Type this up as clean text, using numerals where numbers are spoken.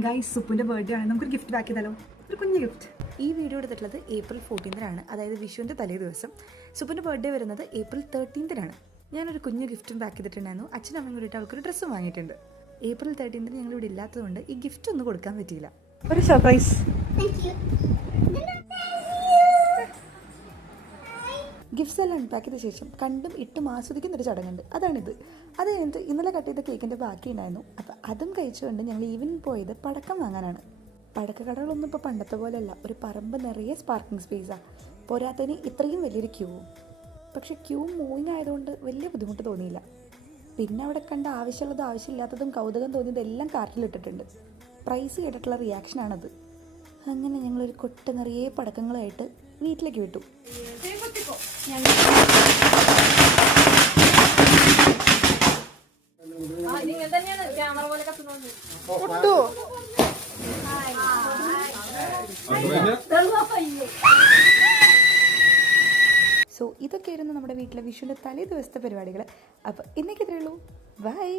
Guys സുപ്പുൻ്റെ birthday ആണ്, നമുക്കൊരു gift pack ചെയ്താലോ? ഒരു കുഞ്ഞു ഗിഫ്റ്റ്. ഈ വീഡിയോ എടുത്തിട്ടുള്ളത് ഏപ്രിൽ 14-നാണ്, അതായത് വിഷുവിൻ്റെ തലേ ദിവസം. സുപ്പുൻ്റെ ബർത്ത്ഡേ വരുന്നത് ഏപ്രിൽ 13-നാണ്. ഞാനൊരു കുഞ്ഞു ഗിഫ്റ്റും പാക്ക് ചെയ്തിട്ടുണ്ടായിരുന്നു. അച്ഛനും അമ്മയും കൂടിയിട്ട് അവൾക്കൊരു ഡ്രസ്സും വാങ്ങിയിട്ടുണ്ട്. ഏപ്രിൽ 13-ന് ഞങ്ങൾ ഇവിടെ ഇല്ലാത്തതുകൊണ്ട് ഈ ഗിഫ്റ്റ് ഒന്നും കൊടുക്കാൻ പറ്റിയില്ല. ഒരു സർപ്രൈസ്. ഗിഫ്റ്റ്സ് എല്ലാം അൺപാക്ക് ചെയ്ത ശേഷം കണ്ടും ഇട്ടും ആസ്വദിക്കുന്നൊരു ചടങ്ങുണ്ട്, അതാണിത്. അത് കഴിഞ്ഞിട്ട് ഇന്നലെ കട്ട് ചെയ്ത കേക്കിൻ്റെ ബാക്കി ഉണ്ടായിരുന്നു. അപ്പോൾ അതും കഴിച്ചുകൊണ്ട് ഞങ്ങൾ ഈവനിങ് പോയത് പടക്കം വാങ്ങാനാണ്. പടക്കക്കടകളൊന്നും ഇപ്പോൾ പണ്ടത്തെ പോലെയല്ല, ഒരു പറമ്പ് നിറയെ സ്പാർക്കിംഗ് സ്പേസാണ്. പോരാത്തതിന് ഇത്രയും വലിയൊരു ക്യൂവും. പക്ഷേ ക്യൂ മൂവിങ് ആയതുകൊണ്ട് വലിയ ബുദ്ധിമുട്ട് തോന്നിയില്ല. പിന്നെ അവിടെ കണ്ട ആവശ്യമുള്ളതും ആവശ്യമില്ലാത്തതും കൗതുകം തോന്നിയതും എല്ലാം കാർട്ടിലിട്ടിട്ടുണ്ട്. പ്രൈസ് കേട്ടിട്ടുള്ള റിയാക്ഷനാണത്. അങ്ങനെ ഞങ്ങളൊരു കൊട്ട നിറയെ പടക്കങ്ങളായിട്ട് വീട്ടിലേക്ക് വിട്ടു. സോ ഇതൊക്കെയായിരുന്നു നമ്മുടെ വീട്ടിലെ വിഷുവിൻ്റെ തലേ ദിവസത്തെ പരിപാടികൾ. അപ്പോൾ ഇന്നേക്ക് ഇത്രയേ ഉള്ളൂ. ബൈ.